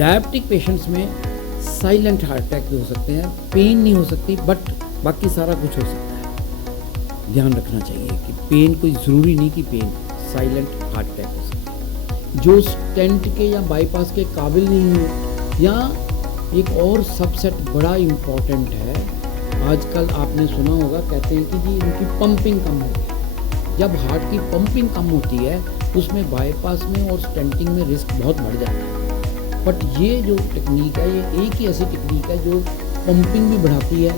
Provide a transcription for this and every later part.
Diabetic patients में silent heart attack भी हो सकते हैं, पेन नहीं हो सकती बट बाकी सारा कुछ हो सकता है। ध्यान रखना चाहिए कि पेन कोई ज़रूरी नहीं कि पेन, साइलेंट हार्ट अटैक हो सकता है। जो स्टेंट के या बाईपास के काबिल नहीं है, या एक और सबसेट बड़ा इम्पॉर्टेंट है, आजकल आपने सुना होगा, कहते हैं कि जी इनकी पंपिंग कम हो गई। जब हार्ट की पंपिंग कम होती है उसमें बाईपास में और स्टेंटिंग में रिस्क बहुत बढ़ जाता है। बट ये जो टेक्निक है, ये एक ही ऐसी टेक्निक है जो पंपिंग भी बढ़ाती है,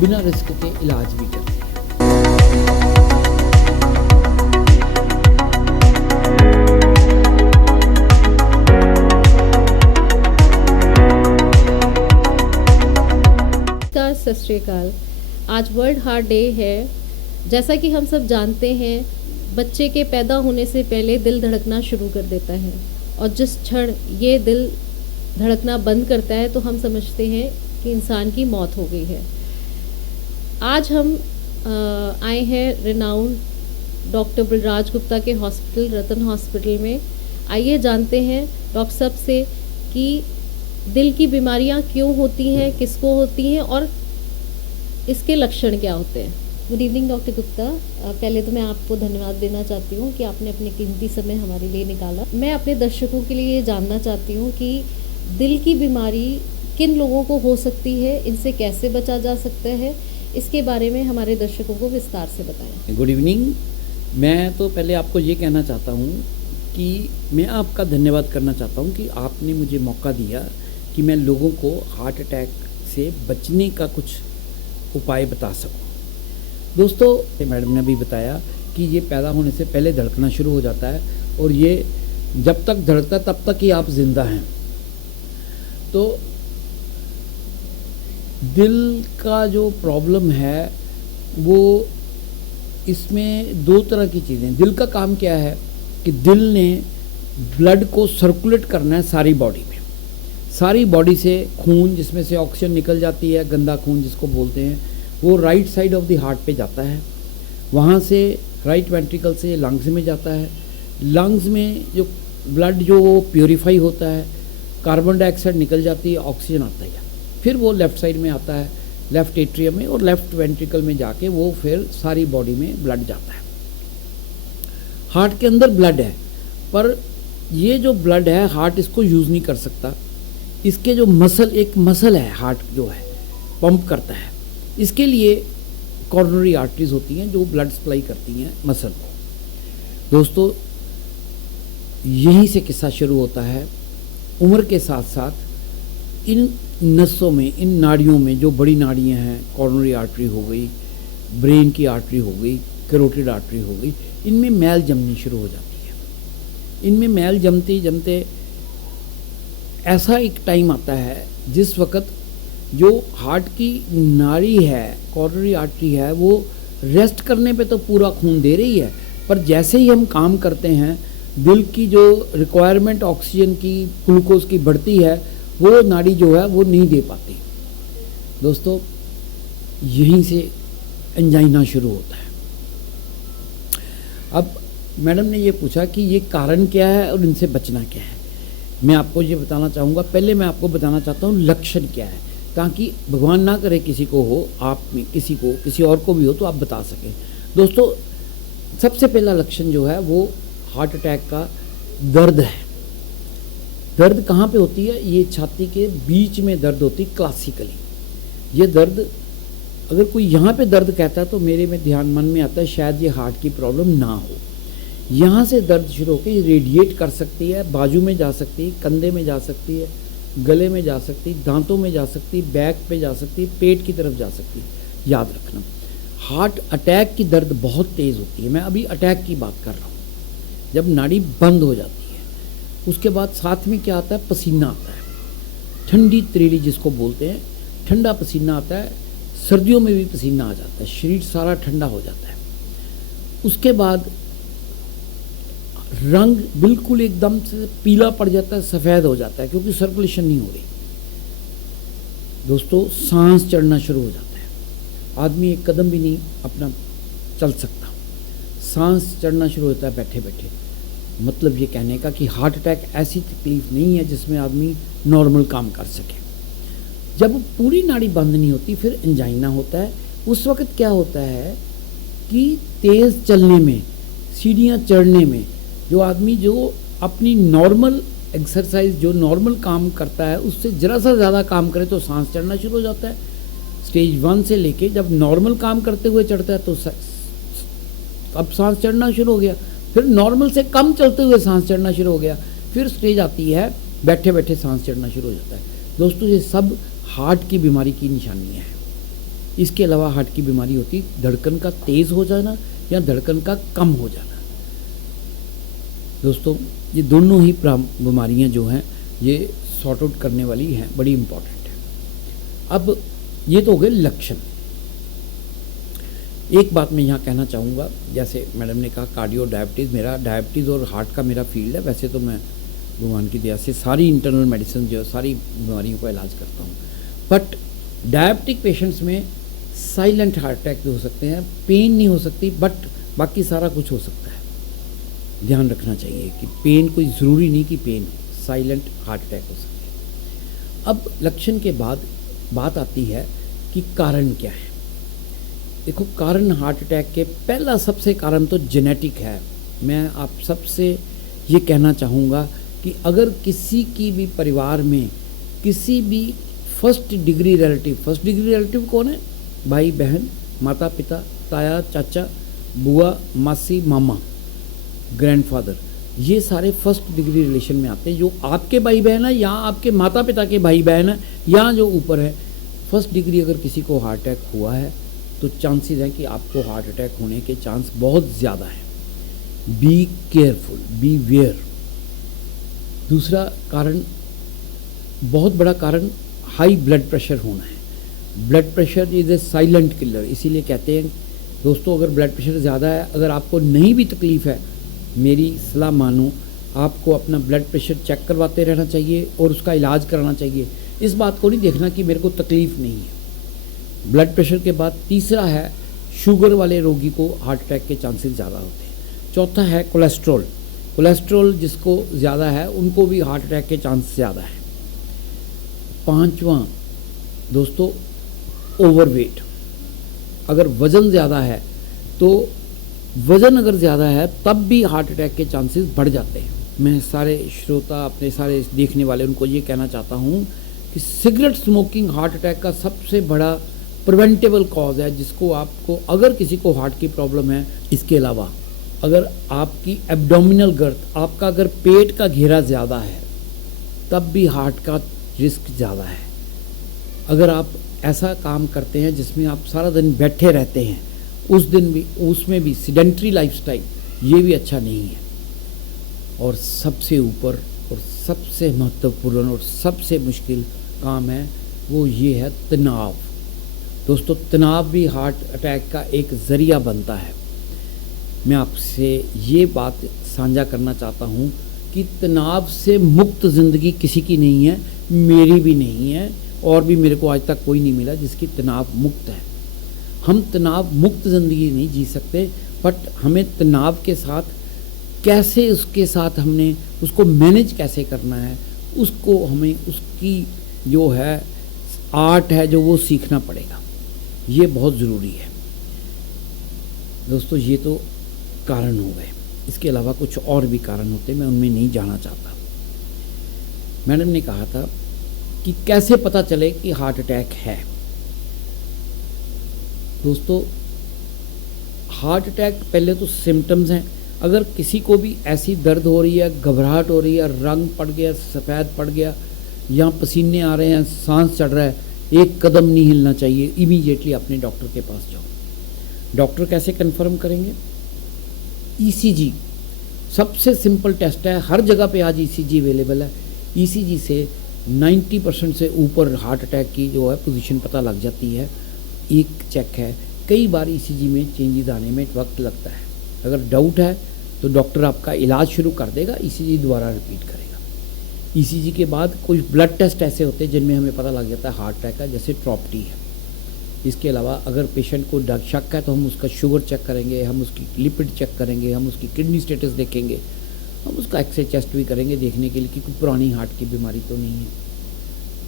बिना रिस्क के इलाज भी करती है। सत श्री अकाल। आज वर्ल्ड हार्ट डे है। जैसा कि हम सब जानते हैं, बच्चे के पैदा होने से पहले दिल धड़कना शुरू कर देता है और जिस क्षण ये दिल धड़कना बंद करता है तो हम समझते हैं कि इंसान की मौत हो गई है। आज हम आए हैं रिनाउंड डॉक्टर बलराज गुप्ता के हॉस्पिटल, रतन हॉस्पिटल में। आइए जानते हैं डॉक्टर साहब से कि दिल की बीमारियां क्यों होती हैं, किसको होती हैं और इसके लक्षण क्या होते हैं। Good evening doctor Gupta. पहले तो मैं आपको धन्यवाद देना चाहती हूँ कि आपने अपने कीमती समय हमारे लिए निकाला। मैं अपने दर्शकों के लिए ये जानना चाहती हूँ कि दिल की बीमारी किन लोगों को हो सकती है, इनसे कैसे बचा जा सकता है, इसके बारे में हमारे दर्शकों को विस्तार से बताएं। Good evening. मैं तो पहले आपको ये कहना चाहता हूँ कि मैं आपका धन्यवाद करना चाहता हूँ कि आपने मुझे मौका दिया कि मैं लोगों को हार्ट अटैक से बचने का कुछ उपाय बता सकूं। दोस्तों, मैडम ने भी बताया कि ये पैदा होने से पहले धड़कना शुरू हो जाता है और ये जब तक धड़कता है तब तक ही आप जिंदा हैं। तो दिल का जो प्रॉब्लम है वो, इसमें दो तरह की चीज़ें। दिल का काम क्या है कि दिल ने ब्लड को सर्कुलेट करना है सारी बॉडी में। सारी बॉडी से खून, जिसमें से ऑक्सीजन निकल जाती है, गंदा खून जिसको बोलते हैं, वो right side of the heart पे जाता है। वहाँ से राइट वेंट्रिकल से लंग्स में जाता है। लंग्स में जो ब्लड जो वो प्योरीफाई होता है, कार्बन डाइऑक्साइड निकल जाती है, ऑक्सीजन आता है। फिर वो लेफ़्ट साइड में आता है, लेफ़्ट एट्रियम में, और लेफ़्ट वेंट्रिकल में जाके वो फिर सारी बॉडी में ब्लड जाता है। हार्ट के अंदर ब्लड है, पर ये जो ब्लड है हार्ट इसको यूज़ नहीं कर सकता। इसके जो मसल, एक मसल है हार्ट जो है पंप करता है, इसके लिए कॉर्नरी आर्टरीज होती हैं जो ब्लड सप्लाई करती हैं मसल को। दोस्तों, यहीं से किस्सा शुरू होता है। उम्र के साथ साथ इन नसों में, इन नाड़ियों में, जो बड़ी नाड़ियां हैं, कॉर्नरी आर्टरी हो गई, ब्रेन की आर्टरी हो गई, कैरोटिड आर्टरी हो गई, इनमें मैल जमनी शुरू हो जाती है। इनमें मैल जमते जमते ऐसा एक टाइम आता है जिस वक़्त जो हार्ट की नाड़ी है, कॉर्नरी आर्टरी है, वो रेस्ट करने पे तो पूरा खून दे रही है, पर जैसे ही हम काम करते हैं, दिल की जो रिक्वायरमेंट ऑक्सीजन की, ग्लूकोज की बढ़ती है, वो नाड़ी जो है वो नहीं दे पाती। दोस्तों, यहीं से एंजाइना शुरू होता है। अब मैडम ने ये पूछा कि ये कारण क्या है और इनसे बचना क्या है। मैं आपको ये बताना चाहूँगा। पहले मैं आपको बताना चाहता हूँ लक्षण क्या है, ताकि भगवान ना करे किसी को हो, आप में किसी को, किसी और को भी हो, तो आप बता सकें। दोस्तों, सबसे पहला लक्षण जो है वो हार्ट अटैक का दर्द है। दर्द कहाँ पे होती है? ये छाती के बीच में दर्द होती है क्लासिकली। ये दर्द, अगर कोई यहाँ पे दर्द कहता है तो मेरे में ध्यान मन में आता है शायद ये हार्ट की प्रॉब्लम ना हो। यहाँ से दर्द शुरू होकर रेडिएट कर सकती है, बाजू में जा सकती है, कंधे में जा सकती है, गले में जा सकती, दांतों में जा सकती, बैक पे जा सकती, पेट की तरफ जा सकती। याद रखना, हार्ट अटैक की दर्द बहुत तेज़ होती है। मैं अभी अटैक की बात कर रहा हूँ, जब नाड़ी बंद हो जाती है। उसके बाद साथ में क्या आता है? पसीना आता है, ठंडी त्रेड़ी जिसको बोलते हैं, ठंडा पसीना आता है। सर्दियों में भी पसीना आ जाता है, शरीर सारा ठंडा हो जाता है। उसके बाद रंग बिल्कुल एकदम से पीला पड़ जाता है, सफ़ेद हो जाता है, क्योंकि सर्कुलेशन नहीं हो रही। दोस्तों, सांस चढ़ना शुरू हो जाता है, आदमी एक कदम भी नहीं अपना चल सकता, सांस चढ़ना शुरू होता है बैठे बैठे। मतलब ये कहने का कि हार्ट अटैक ऐसी तकलीफ़ नहीं है जिसमें आदमी नॉर्मल काम कर सके। जब पूरी नाड़ी बंद नहीं होती फिर एंजाइना होता है। उस वक्त क्या होता है कि तेज़ चलने में, सीढ़ियाँ चढ़ने में जो आदमी जो अपनी नॉर्मल एक्सरसाइज, जो नॉर्मल काम करता है उससे ज़रा सा ज़्यादा काम करे तो सांस चढ़ना शुरू हो जाता है। स्टेज 1 से लेके जब नॉर्मल काम करते हुए चढ़ता है तो अब सांस चढ़ना शुरू हो गया, फिर नॉर्मल से कम चलते हुए सांस चढ़ना शुरू हो गया, फिर स्टेज आती है बैठे बैठे सांस चढ़ना शुरू हो जाता है। दोस्तों ये सब हार्ट की बीमारी की निशानियाँ हैं। इसके अलावा हार्ट की बीमारी होती धड़कन का तेज़ हो जाना या धड़कन का कम हो जाना। दोस्तों ये दोनों ही बीमारियां जो हैं ये सॉर्ट आउट करने वाली हैं, बड़ी इम्पॉर्टेंट है। अब ये तो हो गए लक्षण। एक बात मैं यहाँ कहना चाहूँगा, जैसे मैडम ने कहा कार्डियो डायबिटीज़, मेरा डायबिटीज़ और हार्ट का मेरा फील्ड है। वैसे तो मैं भगवान की दया से सारी इंटरनल मेडिसिन जो है सारी बीमारियों का इलाज करता हूँ, बट डायबिटिक पेशेंट्स में साइलेंट हार्ट अटैक भी हो सकते हैं, पेन नहीं हो सकती बट बाकी सारा कुछ हो सकता है। ध्यान रखना चाहिए कि पेन कोई ज़रूरी नहीं कि पेन हो, साइलेंट हार्ट अटैक हो सकते हैं। अब लक्षण के बाद बात आती है कि कारण क्या है। देखो कारण हार्ट अटैक के पहला सबसे कारण तो जेनेटिक है। मैं आप सबसे ये कहना चाहूँगा कि अगर किसी की भी परिवार में किसी भी फर्स्ट डिग्री रिलेटिव कौन है? भाई बहन, माता पिता, ताया चाचा, बुआ, मासी, मामा, ग्रैंडफादर, ये सारे फर्स्ट डिग्री रिलेशन में आते हैं। जो आपके भाई बहन है या आपके माता पिता के भाई बहन है या जो ऊपर है, फर्स्ट डिग्री अगर किसी को हार्ट अटैक हुआ है तो चांसेस हैं कि आपको हार्ट अटैक होने के चांस बहुत ज़्यादा हैं। Be careful, be aware. दूसरा कारण, बहुत बड़ा कारण हाई ब्लड प्रेशर होना है। Blood pressure is a silent killer, इसीलिए कहते हैं दोस्तों अगर ब्लड प्रेशर ज़्यादा है, अगर आपको नहीं भी तकलीफ़ है, मेरी सलाह मानो, आपको अपना ब्लड प्रेशर चेक करवाते रहना चाहिए और उसका इलाज कराना चाहिए। इस बात को नहीं देखना कि मेरे को तकलीफ़ नहीं है। ब्लड प्रेशर के बाद तीसरा है शुगर वाले रोगी को हार्ट अटैक के चांसेस ज़्यादा होते हैं। चौथा है कोलेस्ट्रॉल जिसको ज़्यादा है उनको भी हार्ट अटैक के चांस ज़्यादा है। पांचवा दोस्तों ओवरवेट, अगर वज़न ज़्यादा है तो वज़न अगर ज़्यादा है तब भी हार्ट अटैक के चांसेस बढ़ जाते हैं। मैं सारे श्रोता, अपने सारे देखने वाले उनको ये कहना चाहता हूँ कि सिगरेट स्मोकिंग हार्ट अटैक का सबसे बड़ा प्रिवेंटेबल कॉज है, जिसको आपको, अगर किसी को हार्ट की प्रॉब्लम है, इसके अलावा अगर आपकी एब्डोमिनल गर्थ, आपका अगर पेट का घेरा ज़्यादा है तब भी हार्ट का रिस्क ज़्यादा है। अगर आप ऐसा काम करते हैं जिसमें आप सारा दिन बैठे रहते हैं, उस दिन भी, उसमें भी सेडेंट्री लाइफस्टाइल, ये भी अच्छा नहीं है। और सबसे ऊपर और सबसे महत्वपूर्ण और सबसे मुश्किल काम है वो ये है तनाव। दोस्तों तनाव भी हार्ट अटैक का एक ज़रिया बनता है। मैं आपसे ये बात साझा करना चाहता हूँ कि तनाव से मुक्त ज़िंदगी किसी की नहीं है, मेरी भी नहीं है, और भी मेरे को आज तक कोई नहीं मिला जिसकी तनाव मुक्त है। हम तनाव मुक्त ज़िंदगी नहीं जी सकते, बट हमें तनाव के साथ कैसे, उसके साथ हमने उसको मैनेज कैसे करना है, उसको हमें, उसकी जो है आर्ट है जो वो सीखना पड़ेगा। ये बहुत ज़रूरी है। दोस्तों ये तो कारण हो गए, इसके अलावा कुछ और भी कारण होते, मैं उनमें नहीं जाना चाहता। मैडम ने कहा था कि कैसे पता चले कि हार्ट अटैक है। दोस्तों हार्ट अटैक पहले तो सिम्टम्स हैं। अगर किसी को भी ऐसी दर्द हो रही है, घबराहट हो रही है, रंग पड़ गया, सफ़ेद पड़ गया, या पसीने आ रहे हैं, सांस चढ़ रहा है, एक कदम नहीं हिलना चाहिए, इमीडिएटली अपने डॉक्टर के पास जाओ। डॉक्टर कैसे कंफर्म करेंगे? ईसीजी सबसे सिंपल टेस्ट है, हर जगह पे आज ईसीजी अवेलेबल है। ईसीजी से 90% से ऊपर हार्ट अटैक की जो है पोजीशन पता लग जाती है। एक चेक है, कई बार ईसीजी में चेंजेस आने में वक्त लगता है। अगर डाउट है तो डॉक्टर आपका इलाज शुरू कर देगा, ईसीजी दोबारा रिपीट करेगा। ईसीजी के बाद कुछ ब्लड टेस्ट ऐसे होते हैं जिनमें हमें पता लग जाता है हार्ट अटैक का, जैसे ट्रॉपटी है। इसके अलावा अगर पेशेंट को शक है तो हम उसका शुगर चेक करेंगे, हम उसकी लिपिड चेक करेंगे, हम उसकी किडनी स्टेटस देखेंगे, हम उसका एक्सरे चेस्ट भी करेंगे देखने के लिए कि कोई पुरानी हार्ट की बीमारी तो नहीं है।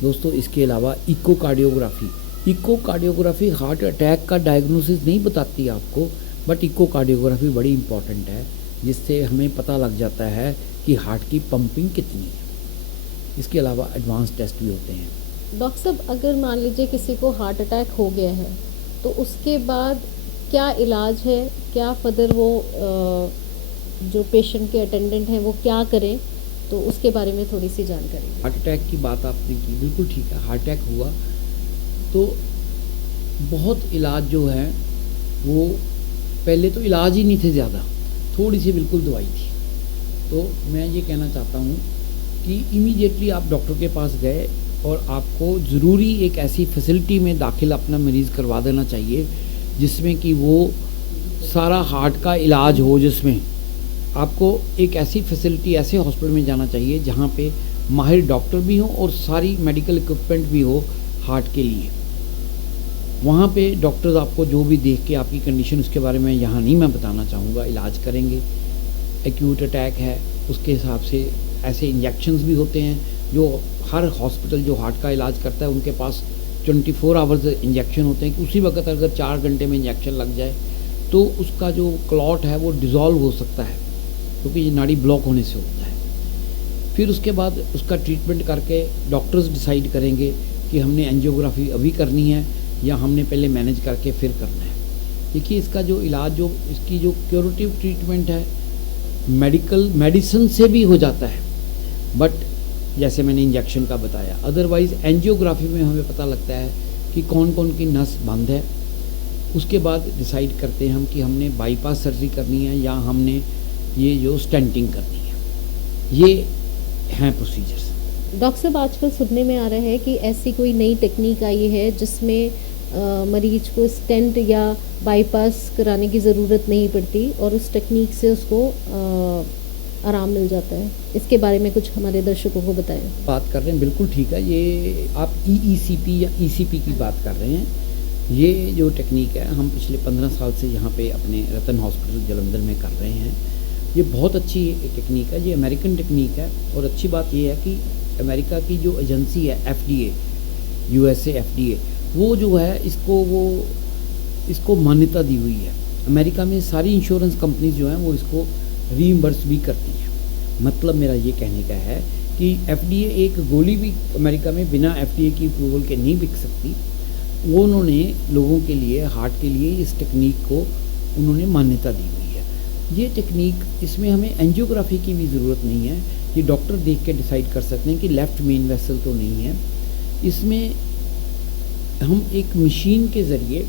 दोस्तों इसके अलावा इकोकार्डियोग्राफी हार्ट अटैक का डायग्नोसिस नहीं बताती आपको, बट इकोकार्डियोग्राफी बड़ी इंपॉर्टेंट है, जिससे हमें पता लग जाता है कि हार्ट की पंपिंग कितनी है। इसके अलावा एडवांस टेस्ट भी होते हैं। डॉक्टर साहब, अगर मान लीजिए किसी को हार्ट अटैक हो गया है तो उसके बाद क्या इलाज है, क्या फर्दर वो जो पेशेंट के अटेंडेंट हैं वो क्या करें, तो उसके बारे में थोड़ी सी जानकारी। हार्ट अटैक की बात आपने की, बिल्कुल ठीक है। हार्ट अटैक हुआ तो बहुत इलाज जो है वो, पहले तो इलाज ही नहीं थे ज़्यादा, थोड़ी सी बिल्कुल दवाई थी। तो मैं ये कहना चाहता हूँ कि इमीडिएटली आप डॉक्टर के पास गए और आपको ज़रूरी एक ऐसी फैसिलिटी में दाखिल अपना मरीज़ करवा देना चाहिए जिसमें कि वो सारा हार्ट का इलाज हो, जिसमें आपको एक ऐसी फैसिलिटी, ऐसे हॉस्पिटल में जाना चाहिए जहाँ पे माहिर डॉक्टर भी हों और सारी मेडिकल इक्विपमेंट भी हो हार्ट के लिए। वहाँ पे डॉक्टर्स आपको जो भी देख के आपकी कंडीशन, उसके बारे में यहाँ नहीं मैं बताना चाहूँगा, इलाज करेंगे। एक्यूट अटैक है उसके हिसाब से ऐसे इंजेक्शंस भी होते हैं जो हर हॉस्पिटल जो हार्ट का इलाज करता है उनके पास 24 आवर्स इंजेक्शन होते हैं कि उसी वक्त अगर 4 घंटे में इंजेक्शन लग जाए तो उसका जो क्लॉट है वो डिज़ोल्व हो सकता है, क्योंकि ये नाड़ी ब्लॉक होने से होता है। फिर उसके बाद उसका ट्रीटमेंट करके डॉक्टर्स डिसाइड करेंगे कि हमने एंजियोग्राफी अभी करनी है या हमने पहले मैनेज करके फिर करना है। देखिए इसका जो इलाज, जो इसकी जो क्यूरेटिव ट्रीटमेंट है मेडिसिन से भी हो जाता है, बट जैसे मैंने इंजेक्शन का बताया। अदरवाइज़ एंजियोग्राफी में हमें पता लगता है कि कौन कौन की नस बंद है। उसके बाद डिसाइड करते हैं हम कि हमने बाईपास सर्जरी करनी है या हमने ये जो स्टेंटिंग करनी है। ये हैं प्रोसीजर्स। डॉक्टर साहब, आजकल सुनने में आ रहा है कि ऐसी कोई नई टेक्निक आई है जिसमें मरीज को स्टेंट या बाईपास कराने की ज़रूरत नहीं पड़ती और उस टेक्निक से उसको आराम मिल जाता है। इसके बारे में कुछ हमारे दर्शकों को बताएं। बात कर रहे हैं, बिल्कुल ठीक है। ये आप EECP या ECP की बात कर रहे हैं। ये जो टेक्निक है हम पिछले 15 साल से यहाँ पे अपने रतन हॉस्पिटल जलंधर में कर रहे हैं। ये बहुत अच्छी टेक्निक है, ये अमेरिकन टेक्निक है। और अच्छी बात ये है कि अमेरिका की जो एजेंसी है FDA, USA FDA, वो जो है इसको मान्यता दी हुई है। अमेरिका में सारी इंश्योरेंस कंपनीज जो हैं वो इसको रीइंबर्स भी करती हैं। मतलब मेरा ये कहने का है कि FDA, एक गोली भी अमेरिका में बिना FDA की अप्रूवल के नहीं बिक सकती। वो उन्होंने लोगों के लिए, हार्ट के लिए इस टेक्निक को उन्होंने मान्यता दी हुई है। ये टेक्निक, इसमें हमें एंजियोग्राफी की भी ज़रूरत नहीं है, कि डॉक्टर देख के डिसाइड कर सकते हैं कि लेफ़्ट मेन वेसल तो नहीं है। इसमें हम एक मशीन के ज़रिए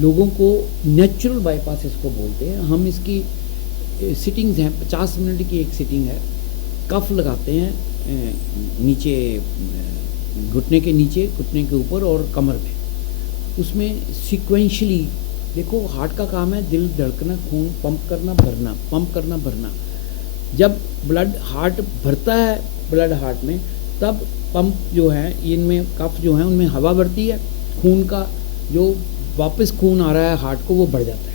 लोगों को, नेचुरल बाईपास इसको बोलते हैं, हम इसकी सिटिंग्स हैं, 50 मिनट की एक सिटिंग है। कफ लगाते हैं नीचे, घुटने के नीचे, घुटने के ऊपर और कमर में। उसमें सीक्वेंशली देखो, हार्ट का काम है दिल धड़कना, खून पंप करना, भरना, पंप करना, भरना। जब ब्लड हार्ट भरता है ब्लड हार्ट में, तब पंप जो है, इनमें कफ जो है उनमें हवा बढ़ती है, खून का जो वापस खून आ रहा है हार्ट को वो बढ़ जाता है।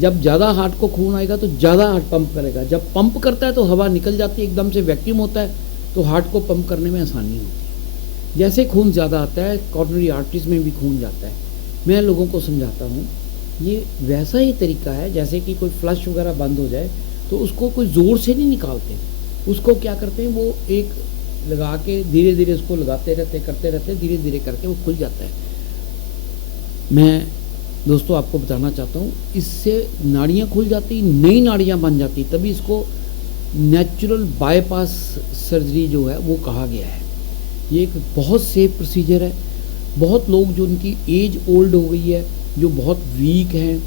जब ज़्यादा हार्ट को खून आएगा तो ज़्यादा हार्ट पंप करेगा। जब पंप करता है तो हवा निकल जाती है, एकदम से वैक्यूम होता है, तो हार्ट को पंप करने में आसानी होती है। जैसे खून ज़्यादा आता है, कॉर्नरी आर्टरीज में भी खून जाता है। मैं लोगों को समझाता हूँ, ये वैसा ही तरीका है जैसे कि कोई फ्लश वगैरह बंद हो जाए तो उसको कोई ज़ोर से नहीं निकालते। उसको क्या करते हैं, वो एक लगा के धीरे धीरे उसको लगाते रहते, करते रहते, धीरे धीरे करके वो खुल जाता है। मैं दोस्तों आपको बताना चाहता हूँ, इससे नाड़ियाँ खुल जाती, नई नाड़ियाँ बन जाती, तभी इसको नेचुरल बाईपास सर्जरी जो है वो कहा गया है। ये एक बहुत सेफ प्रोसीजर है। बहुत लोग जो उनकी एज ओल्ड हो गई है, जो बहुत वीक हैं,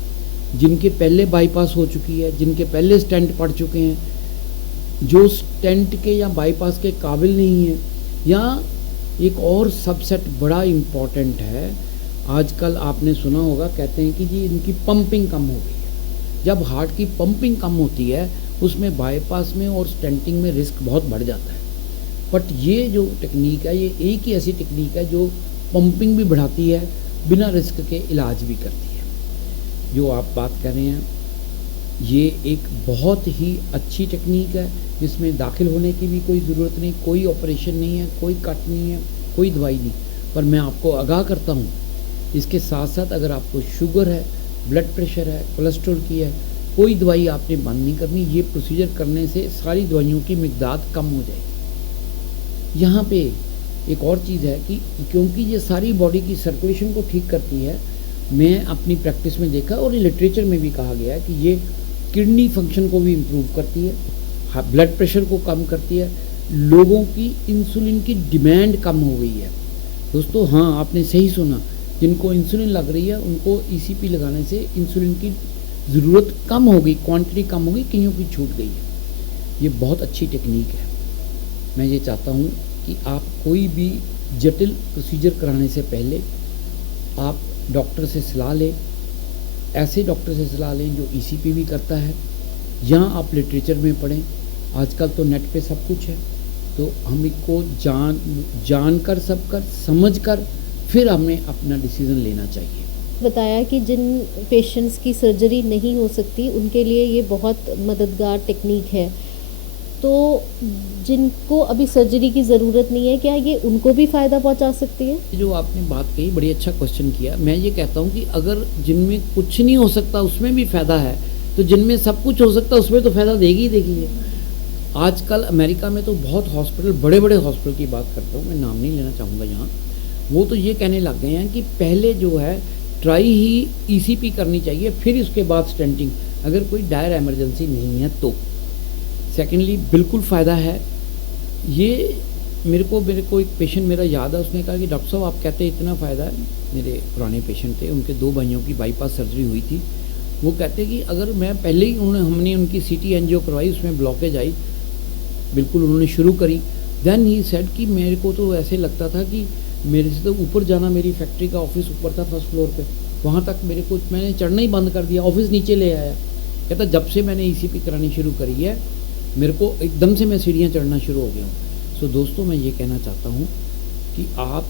जिनके पहले बाईपास हो चुकी है, जिनके पहले स्टेंट पड़ चुके हैं, जो स्टेंट के या बाईपास के काबिल नहीं है, या एक और सबसेट बड़ा इम्पॉर्टेंट है, आजकल आपने सुना होगा, कहते हैं कि जी इनकी पंपिंग कम हो गई है। जब हार्ट की पंपिंग कम होती है उसमें बाईपास में और स्टेंटिंग में रिस्क बहुत बढ़ जाता है। बट ये जो टेक्निक है, ये एक ही ऐसी टेक्निक है जो पंपिंग भी बढ़ाती है, बिना रिस्क के इलाज भी करती है। जो आप बात कर रहे हैं ये एक बहुत ही अच्छी टेक्निक है, जिसमें दाखिल होने की भी कोई ज़रूरत नहीं, कोई ऑपरेशन नहीं है, कोई कट नहीं है, कोई दवाई नहीं। पर मैं आपको आगाह करता हूँ, इसके साथ साथ अगर आपको शुगर है, ब्लड प्रेशर है, कोलेस्ट्रॉल की है, कोई दवाई आपने बंद नहीं करनी। ये प्रोसीजर करने से सारी दवाइयों की मिकदार कम हो जाएगी। यहाँ पे एक और चीज़ है कि क्योंकि ये सारी बॉडी की सर्कुलेशन को ठीक करती है, मैं अपनी प्रैक्टिस में देखा और लिटरेचर में भी कहा गया है कि ये किडनी फंक्शन को भी इम्प्रूव करती है, ब्लड प्रेशर को कम करती है, लोगों की इंसुलिन की डिमांड कम हो गई है। दोस्तों हाँ, आपने सही सुना, जिनको इंसुलिन लग रही है उनको ईसीपी लगाने से इंसुलिन की ज़रूरत कम हो गई, क्वांटिटी कम हो गई, कईयों की छूट गई है। ये बहुत अच्छी टेक्निक है। मैं ये चाहता हूँ कि आप कोई भी जटिल प्रोसीजर कराने से पहले आप डॉक्टर से सलाह लें, ऐसे डॉक्टर से सलाह लें जो ईसीपी भी करता है, या आप लिटरेचर में पढ़ें। आजकल तो नेट पे सब कुछ है, तो हम इसको जानकर समझकर फिर हमें अपना डिसीज़न लेना चाहिए। बताया कि जिन पेशेंट्स की सर्जरी नहीं हो सकती उनके लिए ये बहुत मददगार टेक्निक है। तो जिनको अभी सर्जरी की ज़रूरत नहीं है, क्या ये उनको भी फ़ायदा पहुंचा सकती है? जो आपने बात कही, बड़ी अच्छा क्वेश्चन किया। मैं ये कहता हूँ कि अगर जिनमें कुछ नहीं हो सकता उसमें भी फ़ायदा है, तो जिनमें सब कुछ हो सकता है उसमें तो फ़ायदा देगी ही देगी है। आजकल अमेरिका में तो बहुत हॉस्पिटल, बड़े बड़े हॉस्पिटल की बात करता हूँ, मैं नाम नहीं लेना चाहूँगा यहाँ, वो तो ये कहने लग गए हैं कि पहले जो है ट्राई ही ईसीपी करनी चाहिए, फिर उसके बाद स्टेंटिंग, अगर कोई डायर इमरजेंसी नहीं है तो। सेकेंडली बिल्कुल फ़ायदा है। ये मेरे को एक पेशेंट मेरा याद है, उसने कहा कि डॉक्टर साहब आप कहते हैं इतना फ़ायदा है। मेरे पुराने पेशेंट थे, उनके 2 भाइयों की बाईपास सर्जरी हुई थी। वो कहते कि अगर मैं पहले ही हमने उनकी सीटी एंजियो करवाई, उसमें ब्लॉकेज आई, बिल्कुल उन्होंने शुरू करी, देन ही सेड कि मेरे को तो ऐसे लगता था कि मेरे से तो ऊपर जाना, मेरी फैक्ट्री का ऑफिस ऊपर था फर्स्ट फ्लोर पे, वहाँ तक मेरे को, मैंने चढ़ना ही बंद कर दिया, ऑफिस नीचे ले आया। कहता जब से मैंने ईसीपी करानी शुरू करी है, मेरे को एकदम से मैं सीढ़ियाँ चढ़ना शुरू हो गया हूँ। सो दोस्तों मैं ये कहना चाहता हूँ कि आप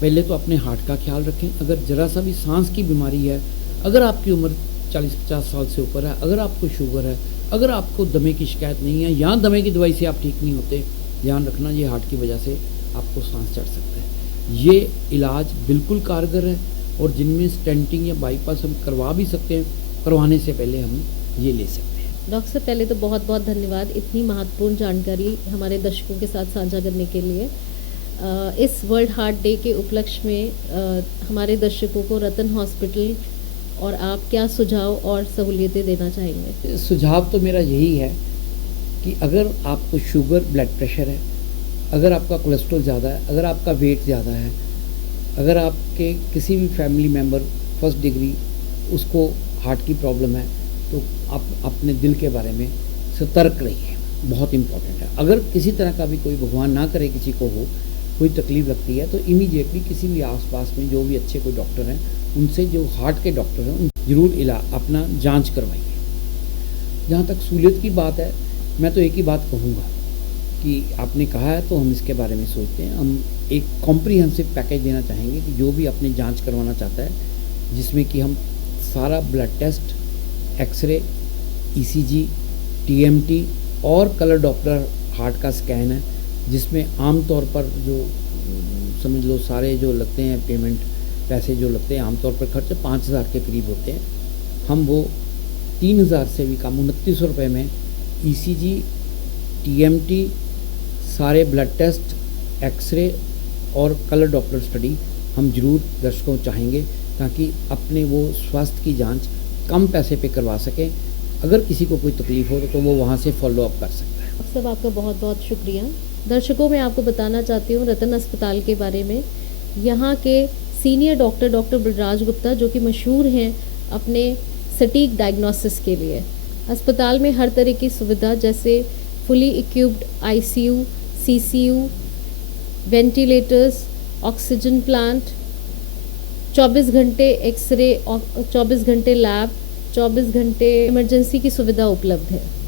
पहले तो अपने हार्ट का ख्याल रखें। अगर ज़रा सा भी सांस की बीमारी है, अगर आपकी उम्र 40-50 साल से ऊपर है, अगर आपको शुगर है, अगर आपको दमे की शिकायत नहीं है, या दमे की दवाई से आप ठीक नहीं होते, ध्यान रखना ये हार्ट की वजह से आपको सांस चढ़ सकता है। ये इलाज बिल्कुल कारगर है, और जिनमें स्टेंटिंग या बाईपास हम करवा भी सकते हैं, करवाने से पहले हम ये ले सकते हैं। डॉक्टर साहब पहले तो बहुत बहुत धन्यवाद इतनी महत्वपूर्ण जानकारी हमारे दर्शकों के साथ साझा करने के लिए। इस वर्ल्ड हार्ट डे के उपलक्ष्य में हमारे दर्शकों को रतन हॉस्पिटल और आप क्या सुझाव और सहूलियतें देना चाहेंगे? सुझाव तो मेरा यही है कि अगर आपको शुगर, ब्लड प्रेशर है, अगर आपका कोलेस्ट्रॉल ज़्यादा है, अगर आपका वेट ज़्यादा है, अगर आपके किसी भी फैमिली मेम्बर फर्स्ट डिग्री उसको हार्ट की प्रॉब्लम है, तो आप अपने दिल के बारे में सतर्क रहिए, बहुत इम्पोर्टेंट है। अगर किसी तरह का भी कोई, भगवान ना करे किसी को हो, कोई तकलीफ़ लगती है, तो इमीडिएटली किसी भी आसपास में जो भी अच्छे कोई डॉक्टर हैं, उनसे, जो हार्ट के डॉक्टर हैं, ज़रूर अपना जांच करवाइए। जहाँ तक सहूलियत की बात है, मैं तो एक ही बात कहूँगा कि आपने कहा है तो हम इसके बारे में सोचते हैं। हम एक कॉम्प्रिहेंसिव पैकेज देना चाहेंगे कि जो भी अपनी जांच करवाना चाहता है, जिसमें कि हम सारा blood test, X-ray, ECG, TMT और कलर डॉपलर हार्ट का स्कैन है, जिसमें आम तौर पर जो समझ लो सारे जो लगते हैं पेमेंट, पैसे जो लगते हैं आमतौर पर खर्च 5,000 के करीब होते हैं, हम वो 3,000 से भी कम 2,900 रुपये में ईसीजी, टीएमटी, सारे ब्लड टेस्ट, एक्सरे और कलर डॉपलर स्टडी हम जरूर दर्शकों चाहेंगे, ताकि अपने वो स्वास्थ्य की जांच कम पैसे पे करवा सकें। अगर किसी को कोई तकलीफ़ हो तो वो वहाँ से फॉलो अप कर सकता है। सब आपका बहुत बहुत शुक्रिया। दर्शकों मैं आपको बताना चाहती हूँ रतन अस्पताल के बारे में। यहाँ के सीनियर डॉक्टर बलराज गुप्ता, जो कि मशहूर हैं अपने सटीक डायग्नोसिस के लिए। अस्पताल में हर तरह की सुविधा, जैसे fully equipped ICU, CCU, ventilators, oxygen plant, 24 घंटे एक्सरे, 24 घंटे लैब, 24 घंटे इमरजेंसी की सुविधा उपलब्ध है।